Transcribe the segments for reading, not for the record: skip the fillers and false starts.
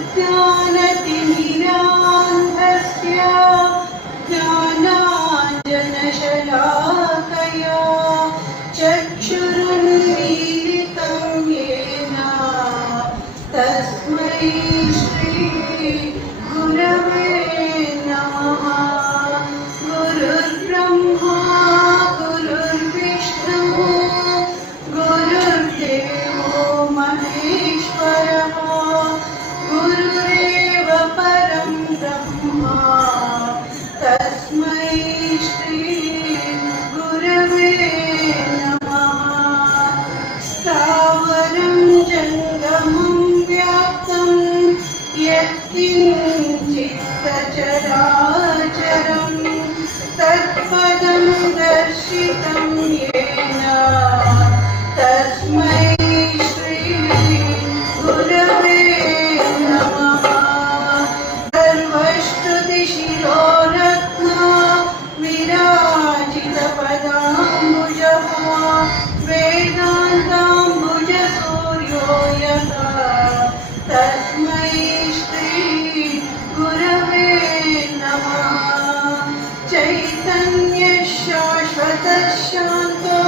अज्ञानतिमिरान्धस्य ज्ञानाञ्जनशलाकया चक्षुरुन्मीलितं येन तस्मै श्री गुरवे नमः। गुरुर्ब्रह्मा गुरुर्विष्णुः गुरुर्देवो महेश्वरः गुरुरेव परं ब्रह्म तस्मै श्री गुरवे नमः। स्थावरं जङ्गमं व्याप्तं यत्किञ्चित् सचराचरं तत्पदं दर्शितं येन तस्मै श्री गुरवे नमः। सर्वश्रुतिशिरोरत्ना विराजितपदाम्बुजः वेदान्ताम्बुजसूर्यो यः तस्मै श्री गुरवे नमः। चैतन्यशाश्वतः शान्तो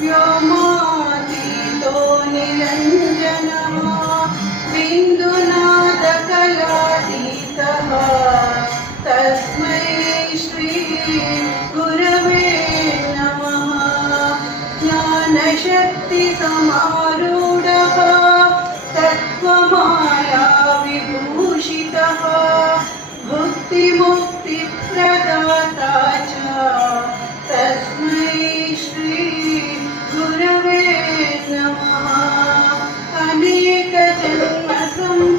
व्योमातीतो निरञ्जनः बिन्दुनादकलातीतः तस्मै श्री गुरवे नमः। ज्ञानशक्तिसमारूढः तत्त्वमायाविभूषितः भुक्तिमुक्तिप्रदाता च तस्मै श्री गुरवे नमः। अनेकजन्मसंसिद्धिं